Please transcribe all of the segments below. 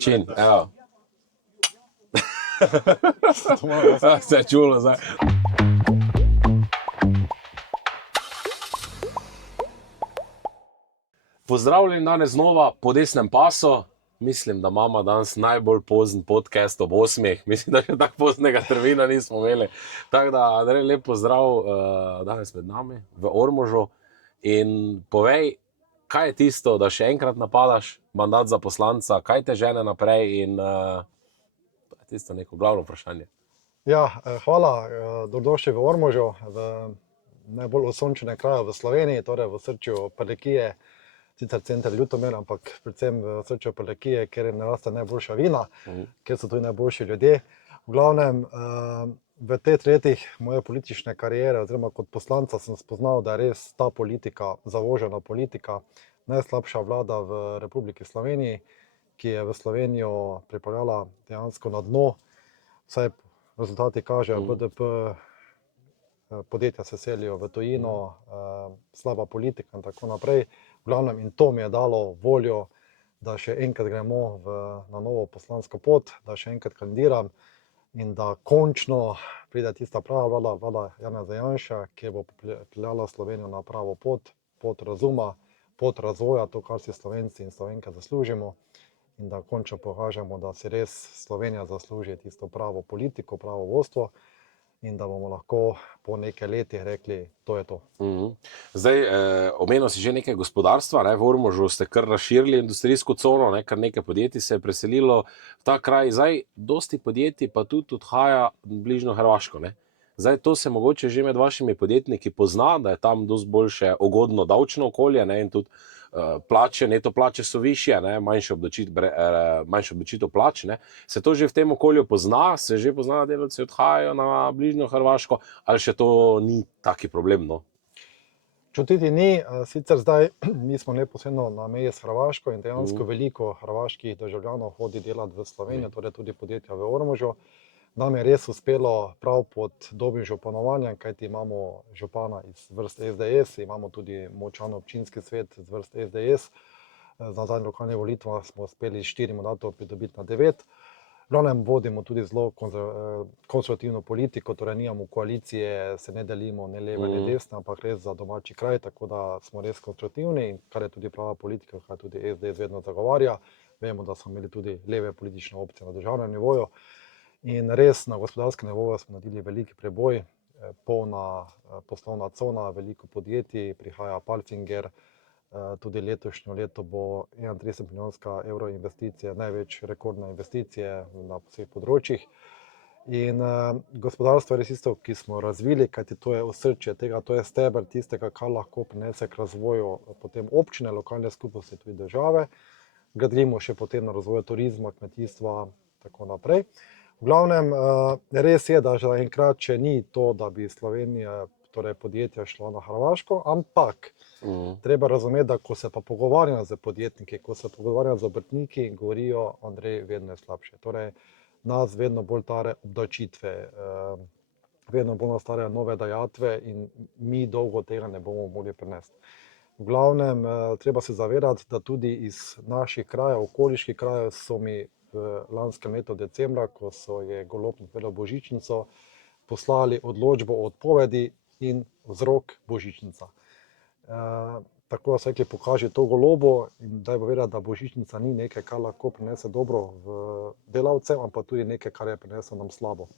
Čin, evo. Se je čulo zdaj. Pozdravljeni danes znova po desnem pasu. Mislim, da imamo danes najbolj pozen podcast ob 8. Mislim, da še tako poznega termina nismo imeli. Tako da, Andrej, lep pozdrav danes med nami v Ormožu. In povej, kaj je tisto, da še enkrat napadaš mandat za poslanca, kaj te žene naprej in to je tisto neko glavno vprašanje. Ja, hvala, dobrodošli v Ormožu, v najbolj osončene kraje v Sloveniji, torej v srčju Prlekije, sicer center Ljutomer, ampak predvsem v srčju Prlekije, kjer ne raste najboljša vina, kjer so tudi najboljši ljudje. V glavnem, v teh letih moje politične kariere oziroma kot poslanca sem spoznal, da je res ta politika, zavožena politika, najslabša vlada v Republiki Sloveniji, ki je v Slovenijo pripeljala dejansko na dno, vsaj rezultati kažejo, BDP, podjetja se selijo v tujino, slaba politika in tako naprej. V glavnem, in to mi je dalo voljo, da še enkrat gremo na novo poslansko pot, da še enkrat kandidiram in da končno pride tista prava vlada Janeza Janše, ki bo pripeljala Slovenijo na pravo pot, pot razuma, pot razvoja, to, kar si Slovenci in Slovenke zaslužimo, in da končno pokažemo, da si res Slovenija zasluži tisto pravo politiko, pravo vodstvo in da bomo lahko po nekaj letih rekli, to je to. Zdaj, omenil si že nekaj gospodarstva, v Ormožu ste kar razširili industrijsko cono, kar nekaj podjetij se je preselilo v ta kraj. Zdaj, dosti podjetij pa tudi odhaja bližnjo Hrvaško, Zdaj, to se mogoče že med vašimi podjetniki pozna, da je tam dosti boljše ugodno davčno okolje, in tudi plače, neto plače so višje, manjša obdavčitev plač, Se to že v tem okolju pozna? Se že pozna, da delavci odhajajo na bližnjo Hrvaško, ali še to ni taki problem, Čutiti ni, sicer zdaj mi smo neposredno na meji s Hrvaško in dejansko veliko hrvaških državljanov hodi delati v Slovenijo, torej tudi podjetja v Ormožu. Nam je res uspelo prav pod dobrim županovanjem, kajti imamo župana iz vrst SDS, imamo tudi močan občinski svet iz vrst SDS. Na zadnjih lokalnih volitvah smo uspeli 4 mandatov pridobiti na 9. V glavnem vodimo tudi zelo konstruktivno politiko, torej nimamo koalicije, se ne delimo ne leve, ne desne, ampak res za domači kraj, tako da smo res konstruktivni in kar je tudi prava politika, kar tudi SDS vedno zagovarja. Vemo, da smo imeli tudi leve politične opcije na državnem nivoju. In res na gospodarskem nivoju smo naredili veliki preboj, polna poslovna cona, veliko podjetij, prihaja Palfinger, tudi letošnjo leto bo 31 milijonska evrov investicije, največ rekordne investicije na vseh področjih. In gospodarstvo je res isto, ki smo razvili, kajti to je osrčje tega, to je steber tistega, kar lahko prinese k razvoju potem občine, lokalne skupnosti, tudi države. Gradimo še potem na razvoju turizma, kmetijstva, tako naprej. V glavnem, res je, da že enkrat še ni to, da bi Slovenija, torej podjetja, šla na Hrvaško, ampak treba razumeti, da ko se pa pogovarjam z podjetniki, ko se pogovarjam z obrtniki, govorijo, Andrej, vedno je slabše. Torej, nas vedno bolj tare obdavčitve, vedno bolj nas tarejo nove dajatve in mi dolgo tega ne bomo mogli prenesti. V glavnem, treba se zavedati, da tudi iz naših krajev, okoliških krajev so mi v lanskem letu decembra, ko je Golob napovedal božičnico, poslali odločbo o odpovedi in vzrok božičnica. Tako da so rekli, pokaži to Golobu in daj bo vedeti, da božičnica ni nekaj, kar lahko prinese dobro v delavcem, ampak tudi nekaj, kar je prineslo nam slabo.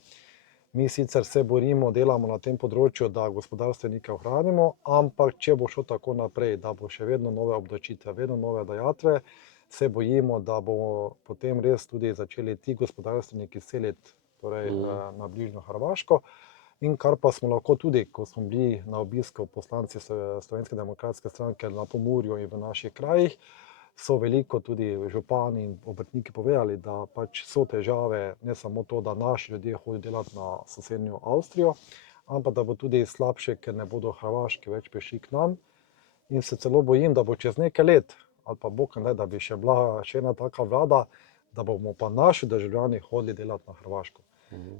Mi sicer se borimo, delamo na tem področju, da gospodarstvenike ohranimo, ampak če bo šlo tako naprej, da bo še vedno nove obdavčitve, vedno nove dajatve, se bojimo, da bomo potem res tudi začeli ti gospodarstveniki seliti na bližnjo Hrvaško. In kar pa smo lahko tudi, ko smo bili na obisku poslanci Slovenske demokratske stranke na Pomurju in v naših krajih, so veliko tudi župani in obrtniki povedali, da pač so težave, ne samo to, da naši ljudje hodijo delati na sosednjo Avstrijo, ampak da bo tudi slabše, ker ne bodo Hrvaški več prišli k nam. In se celo bojim, da bo čez nekaj let, ali pa Bog ne, da bi še bila še ena taka vlada, da bomo pa naši državljani hodili delati na Hrvaško.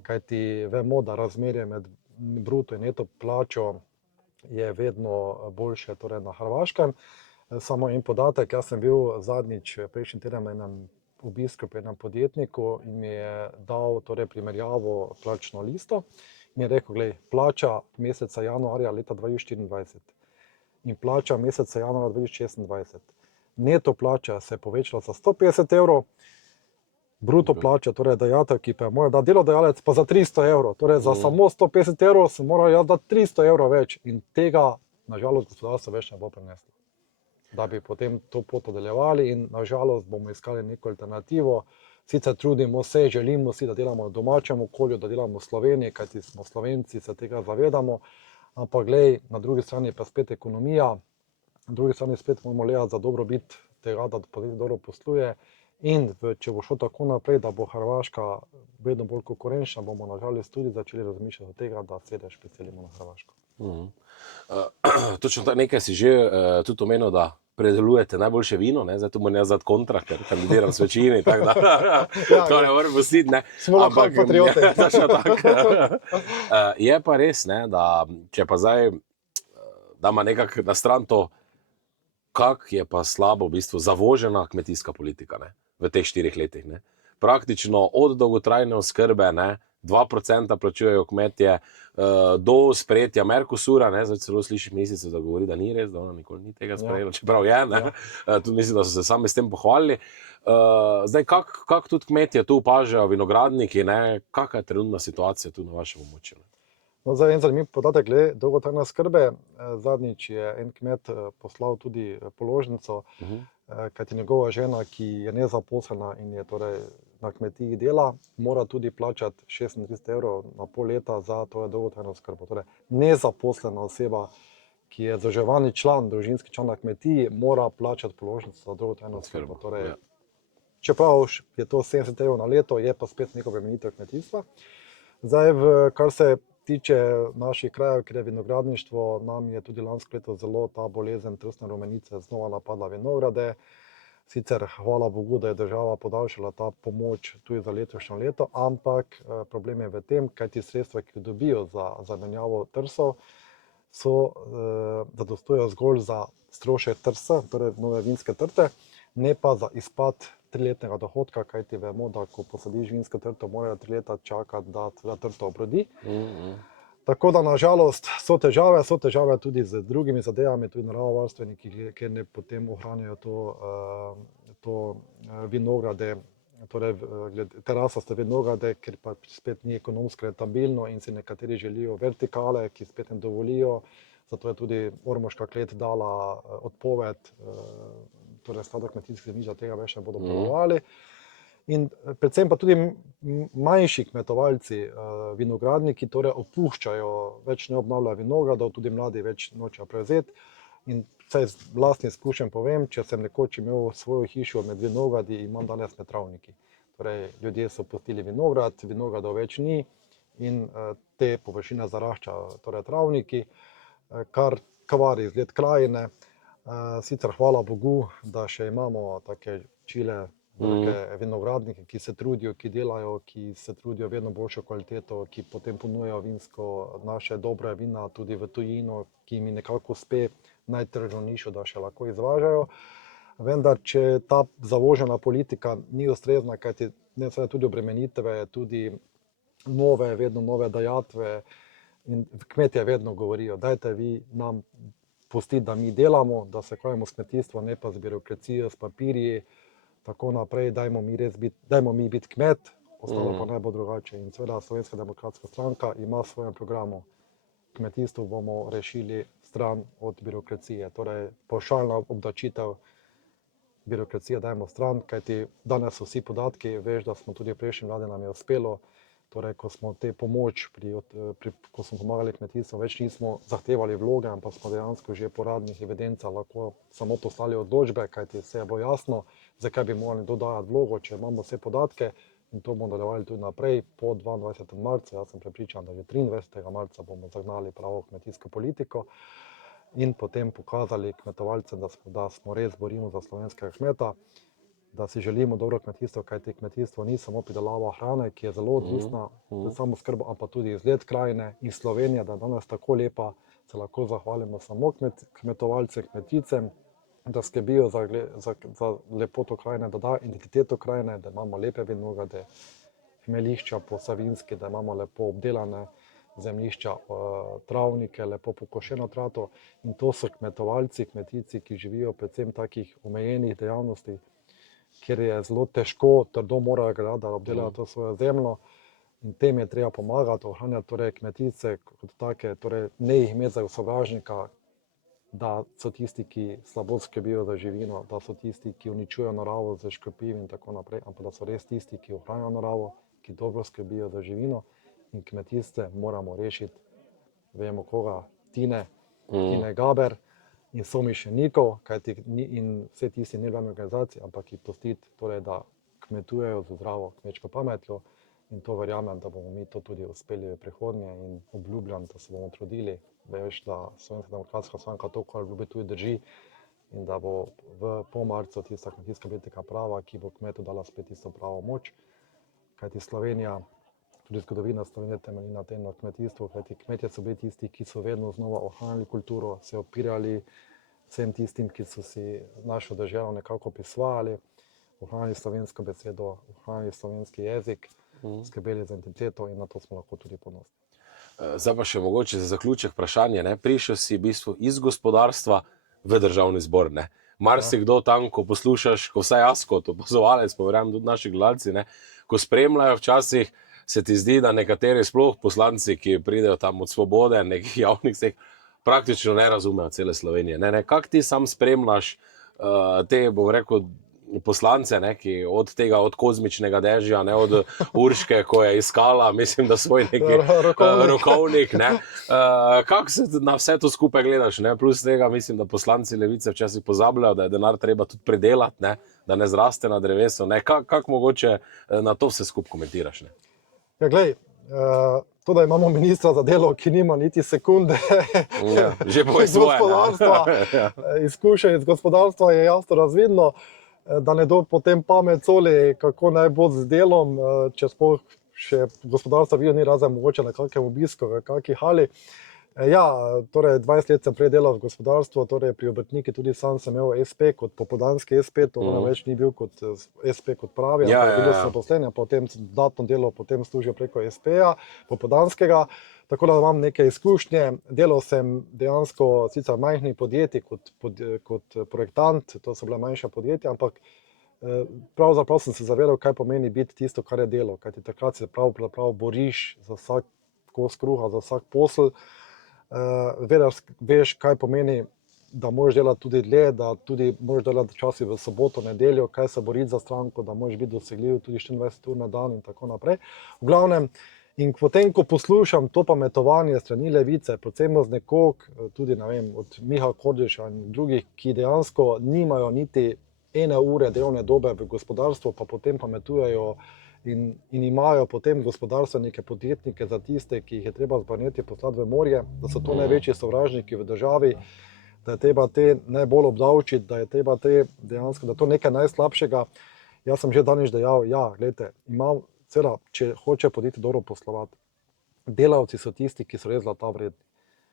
Kajti vemo, da razmerje med bruto in neto plačo je vedno boljše, torej na Hrvaškem. Samo en podatek, jaz sem bil zadnjič prejšnji teden na enem obisk pri enem podjetniku in mi je dal torej primerjavo plačno listo. Mi je rekel, glej, plača meseca januarja leta 2024 in plača meseca januarja 2026. Neto plača se je povečala za 150 evrov, bruto plača, torej dajatev, ki pa je mora dati delodajalec, pa za 300 evrov. Torej za samo 150 evrov sem moral jaz dati 300 evrov več in tega, nažalost, gospodarstvo več ne bo preneslo. Da bi potem to pot nadaljevali in nažalost bomo iskali neko alternativo. Sicer trudimo se, želimo si, da delamo v domačem okolju, da delamo v Sloveniji, kajti smo Slovenci, se tega zavedamo, ampak glej, na drugi strani pa spet ekonomija, na drugi strani spet moramo gledati za dobrobit tega, da podjetje dobro posluje in če bo šlo tako naprej, da bo Hrvaška vedno bolj konkurenčna, bomo nažalost tudi začeli razmišljati od tega, da sedež preselimo na Hrvaško. Točno nekaj si že tudi omenil, da predelujete najboljše vino, ne? Zdaj tu moram jaz dati kontra, ker kandidiram s večini, tako da to ne morem pustiti, ne. Smo lahko patriote. Točno tako. Je pa res, ne, da če pa zdaj damo nekako na stran to, kak je pa slabo v bistvu zavožena kmetijska politika, ne, v teh 4 letih, ne. Praktično od dolgotrajne oskrbe, ne, 2% plačujejo kmetje, do sprejetja Mercosura, ne, zdaj celo slišim ministrico, da govori, da ni res, da ona nikoli ni tega sprejela, čeprav je, ne, tudi mislim, da so se sami s tem pohvalili. Zdaj, kak tudi kmetje tu opažajo, vinogradniki, ne, kakva je trenutna situacija tu na vašem območju? No, zdaj en zanimiv podatek glede dolgotrajne oskrbe. Zadnjič je en kmet poslal tudi položnico, kajti njegova žena, ki je nezaposlena in je torej na kmetiji dela, mora tudi plačati 36 evrov na pol leta za to dolgotrajno oskrbo. Torej, nezaposlena oseba, ki je vzdrževalni član, družinski član na kmetiji, mora plačati položnico za dolgotrajno oskrbo. Torej, čeprav je to 70 evrov na leto, je pa spet neko bremenitev kmetijstva. Zdaj, kar se tiče naših krajev, ker je vinogradništvo, nam je tudi lansko leto zelo ta bolezen trstne rumenice znova napadla vinograde. Sicer hvala Bogu, da je država podaljšala ta pomoč tudi za letošnje leto, ampak problem je v tem, kajti sredstva, ki dobijo za zamenjavo trsov, zadostujejo zgolj za strošek trsa, torej nove vinske trte, ne pa za izpad 3-letnega dohodka, kajti vemo, da ko posadiš vinsko trto, morajo 3 leta čakati, da trto obrodi. Tako da nažalost so težave tudi z drugimi zadevami, tudi naravovarstveniki, ker ne potem ohranjajo to vinograde, torej terasaste vinograde, ker pa spet ni ekonomsko rentabilno in si nekateri želijo vertikale, ki spet ne dovolijo, zato je tudi Ormoška klet dala odpoved, torej Skladu kmetijskih zemljišč, da tega več ne bodo predelovali. In predvsem pa tudi manjši kmetovalci, vinogradniki, torej opuščajo, več ne obnavljajo vinogradov, tudi mladi več nočejo prevzeti. In vsaj z lastnih izkušenj povem, če sem nekoč imel svojo hišo med vinogradi, imam danes med travniki. Torej, ljudje so pustili vinograd, vinogradov več ni in te površine zaraščajo, torej travniki, kar kvari izgled krajine. Sicer hvala Bogu, da še imamo take čile, vinogradniki, ki se trudijo, ki delajo, ki se trudijo vedno boljšo kvaliteto, ki potem ponujajo vinsko naše dobre vina tudi v tujino, ki jim nekako uspe najti tržno nišo, da še lahko izvažajo. Vendar, če ta zavožena politika ni ustrezna, kajti ne samo tudi obremenitve, tudi vedno nove dajatve in kmetje vedno govorijo, dajte vi nam pustiti, da mi delamo, da se ukvarjamo s kmetijstvom, ne pa z birokracijo, s papirji, tako naprej, dajmo mi biti kmet, ostalo pa naj bo drugače. In seveda Slovenska demokratska stranka ima v svojem programu, kmetijstvo bomo rešili stran od birokracije. Torej, pavšalna obdavčitev, birokracija dajmo stran, kajti danes so vsi podatki, veš, da smo tudi v prejšnji vladi nam je uspelo, torej, ko smo te pomoč, ko smo pomagali kmetijstvu, več nismo zahtevali vloge, ampak smo dejansko že po uradnih evidencah lahko samo poslali odločbe, kajti vse bo jasno, zakaj bi morali dodajati vlogo, če imamo vse podatke, in to bomo nadaljevali tudi naprej po 22. marcu. Jaz sem prepričan, da že 23. marca bomo zagnali pravo kmetijsko politiko in potem pokazali kmetovalcem, da smo res borimo za slovenskega kmeta, da si želimo dobro kmetijstvo, kajti kmetijstvo ni samo pridelava hrane, ki je zelo odvisna za samooskrbo, ampak tudi izgled krajine in Slovenija, da je danes tako lepa, se lahko zahvalimo samo kmetovalcem, kmeticam da skrbijo za lepoto krajine, da da identiteto krajine, da imamo lepe vinograde, hmeljišča po Savinjski, da imamo lepo obdelane zemljišča, travnike, lepo pokošeno trato, in to so kmetovalci, kmetici, ki živijo predvsem takih omejenih dejavnosti, kjer je zelo težko, trdo morajo delati, da obdelajo to svojo zemljo, in tem je treba pomagati, ohranjati torej kmetice kot take, torej ne jih imeti za sovražnika, da so tisti, ki slabo skrbijo za živino, da so tisti, ki uničujejo naravo z škropivi in tako naprej, ampak da so res tisti, ki ohranjajo naravo, ki dobro skrbijo za živino, in kmetijce moramo rešiti, vemo koga, Tine Gaber in somišljenikov, kajti in vse tisti nevladne organizacije, ampak jih pustiti, torej, da kmetujejo z zdravo kmečko pametjo, in to verjamem, da bomo mi to tudi uspeli v prihodnje, in obljubljam, da se bomo trudili, veš, da Slovenska demokratska stranka to, kar obljubi, tudi drži, in da bo po marcu tista kmetijska politika prava, ki bo kmetu dala spet tisto pravo moč, kajti Slovenija, tudi zgodovina Slovenije temelji na tem, na kmetijstvu, kajti kmetje so bili tisti, ki so vedno znova ohranjali kulturo, se opirali vsem tistim, ki so si našo državo nekako prisvajali, ohranjali slovensko besedo, ohranjali slovenski jezik, skrbeli za identiteto, in na to smo lahko tudi ponosni. Zdaj pa še mogoče za zaključek vprašanje, ne? Prišel si v bistvu iz gospodarstva v državni zbor, ne? Marsikdo tam, ko poslušaš, ko vsaj jaz kot opazovalec, pa verjamem tudi naši gledalci, ne, ko spremljajo včasih, se ti zdi, da nekateri sploh poslanci, ki pridejo tam od Svobode, nekih javnih vseh, praktično ne razumejo cele Slovenije. Ne? Kako ti sam spremljaš te, bom rekel, poslance, ne, ki od tega, od kozmičnega dežja, ne, od Urške, ko je iskala, mislim, da svoj neki rokovnik, ne. Kako se na vse to skupaj gledaš, ne, plus tega, mislim, da poslanci Levice včasih pozabljajo, da je denar treba tudi predelati, ne, da ne zraste na drevesu, ne, kako mogoče na to vse skupaj komentiraš, ne? Ja, glej, to, da imamo ministra za delo, ki nima niti sekunde že povej svoje, izkušenj iz gospodarstva, je jasno razvidno, da ne do potem pamet soli, kako naj bo z delom, če sploh še gospodarstva vidijo, ni razen mogoče na kakem obisku, v kakih hali. Ja, torej 20 let sem prej delal v gospodarstvu, torej pri obrtniki, tudi sam sem imel SP kot popoldanski SP, to več ni bil kot SP kot pravi, ampak bil sem zaposlen, potem dodatno delo, potem služil preko SP-ja, popoldanskega, tako da imam neke izkušnje. Delal sem dejansko sicer v majhnih podjetjih kot projektant, to so bile manjša podjetja, ampak pravzaprav sem se zavedal, kaj pomeni biti tisto, kar je delo, kajti takrat se prav boriš za vsak kos kruha, za vsak posel. Veš, kaj pomeni, da moraš delati tudi dlje, da tudi moraš delati včasih v soboto, nedeljo, kaj se boriti za stranko, da moraš biti dosegljiv tudi 24 ur na dan in tako naprej. V glavnem, in potem, ko poslušam to pametovanje strani Levice, predvsem z nekog, tudi ne vem, od Miha Kordiša in drugih, ki dejansko nimajo niti 1 ure delovne dobe v gospodarstvu, pa potem pametujejo in imajo potem gospodarstvenike, podjetnike za tiste, ki jih je treba zbaneti, poslati v morje, da so to največji sovražniki v državi, da je treba te najbolj obdavčiti, da je treba te dejansko, da je to nekaj najslabšega. Jaz sem že danes dejal, ja, gledajte, seveda, če hoče podjetje dobro poslovati, delavci so tisti, ki so res zlata vredni,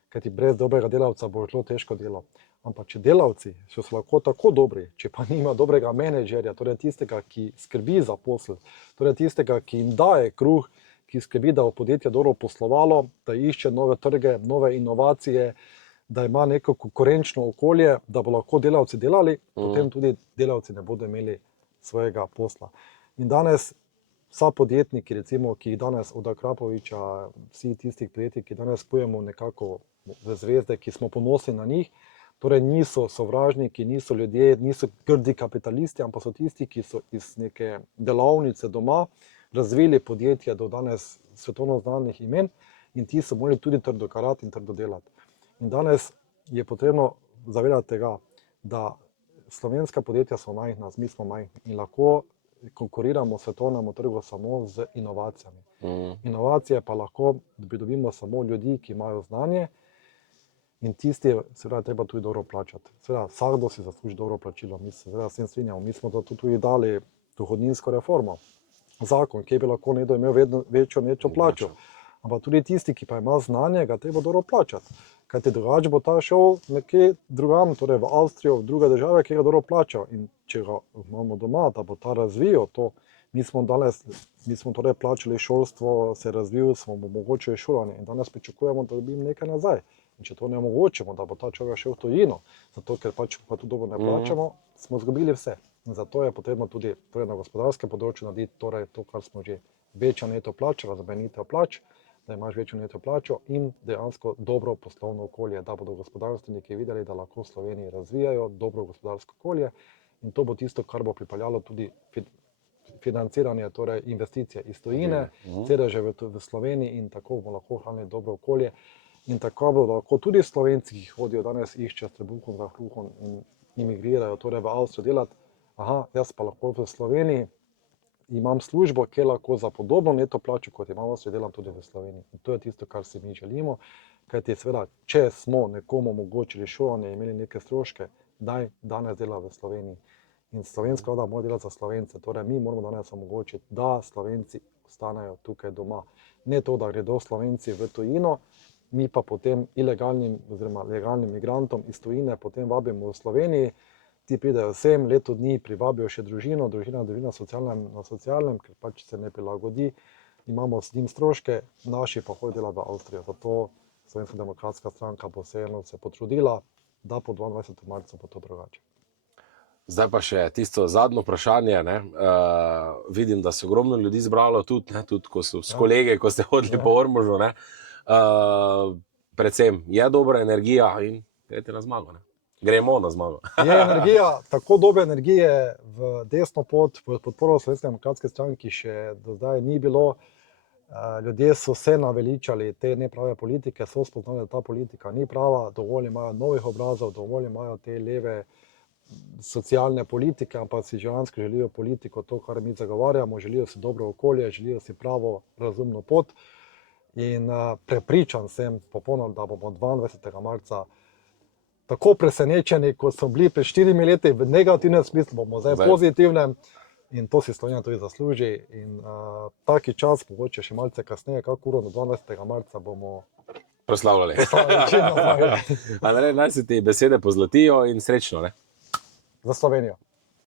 kajti brez dobrega delavca bo zelo težko delo. Ampak če delavci so lahko tako dobri, če pa nima dobrega menedžerja, torej tistega, ki skrbi za posel, torej tistega, ki jim daje kruh, ki skrbi, da bo podjetje dobro poslovalo, da išče nove trge, nove inovacije, da ima neko konkurenčno okolje, da bo lahko delavci delali, potem tudi delavci ne bodo imeli svojega posla. In danes vsa podjetniki, recimo, ki jih danes od Akrapoviča, vsi tistih podjetij, ki danes spojemo nekako v zvezde, ki smo ponosni na njih, torej niso sovražniki, niso ljudje, niso grdi kapitalisti, ampak so tisti, ki so iz neke delavnice doma razvili podjetja do danes svetovno znanih imen, in ti so morali tudi trdo garati in trdo delati. In danes je potrebno zavedati tega, da slovenska podjetja so majhna, mi smo majhni in lahko konkuriramo svetovnemu trgu samo z inovacijami. Inovacije pa lahko dobimo samo ljudi, ki imajo znanje, in tisti seveda treba tudi dobro plačati. Seveda vsakdo si zasluži dobro plačilo, mi se seveda s tem strinjamo. Mi smo tudi dali dohodninsko reformo, zakon, ki bi lahko nekdo imel večjo plačo. ampak tudi tisti, ki pa ima znanje, ga treba dobro plačati. Kajti drugače bo ta šel nekje drugam, torej v Avstrijo, v druge države, ki ga dobro plačajo. In če ga imamo doma, da bo ta razvijal to, mi smo torej plačali šolstvo, se razvil, smo mu omogočili šolanje in danes pričakujemo, da dobim nekaj nazaj. In če to ne omogočimo, da bo ta človek šel v tujino, zato ker pač pa tu dobro ne plačamo, smo izgubili vse. In zato je potrebno tudi torej na gospodarskem področju narediti torej to, kar smo že večja neto plača, razbremenitev plač, da imaš večjo neto plačo in dejansko dobro poslovno okolje, da bodo gospodarstveniki videli, da lahko v Sloveniji razvijajo dobro gospodarsko okolje in to bo tisto, kar bo pripeljalo tudi financiranje, torej investicije iz tujine, sedeže v Sloveniji in tako bomo lahko ohranili dobro okolje in tako bodo lahko tudi Slovenci, ki hodijo danes iščejo s trebuhom za kruhom in imigrirajo torej v Avstrijo delati, jaz pa lahko v Sloveniji imam službo, kjer lahko za podobno neto plačo, kot imamo, se delam tudi v Sloveniji. In to je tisto, kar si mi želimo, kajti seveda, če smo nekomu omogočili šolanje, imeli neke stroške, daj danes dela v Sloveniji. In slovenska vlada mora delati za Slovence, torej mi moramo danes omogočiti, da Slovenci ostanejo tukaj doma. Ne to, da gredo Slovenci v tujino, mi pa potem ilegalnim oziroma legalnim migrantom iz tujine potem vabimo v Sloveniji, ti pridejo sem, leto dni privabijo še družina na socialnem, ker pač se ne prilagodi, imamo s njim stroške, naši pa hodi delati v Avstrijo. Zato Slovenska demokratska stranka bo vseeno se potrudila, da po 22. marcu bo to drugače. Zdaj pa še tisto zadnje vprašanje. Vidim, da se ogromno ljudi zbralo tudi ko so s kolege, ko ste hodili po Ormožu. Predvsem je dobra energija in greste na zmago. Gremo na zmago. Je energija, tako dobre energije v desno pot, v podporo Slovenske demokratske stranki še do zdaj ni bilo. Ljudje so se naveličali te neprave politike, so spoznali, da ta politika ni prava, dovolj imajo novih obrazov, dovolj imajo te leve socialne politike, ampak si dejansko želijo politiko, to, kar mi zagovarjamo, želijo si dobro okolje, želijo si pravo, razumno pot. In prepričan sem popolnoma, da bomo 22. marca tako presenečeni, kot so bili pred 4 leti, v negativnem smislu, bomo zdaj pozitivnem in to si Slovenija tudi zasluži. In taki čas, mogoče še malce kasneje, kako uro do 12. marca bomo proslavljali. Proslavljali. Naj se ti besede pozlatijo in srečno. Za Slovenijo.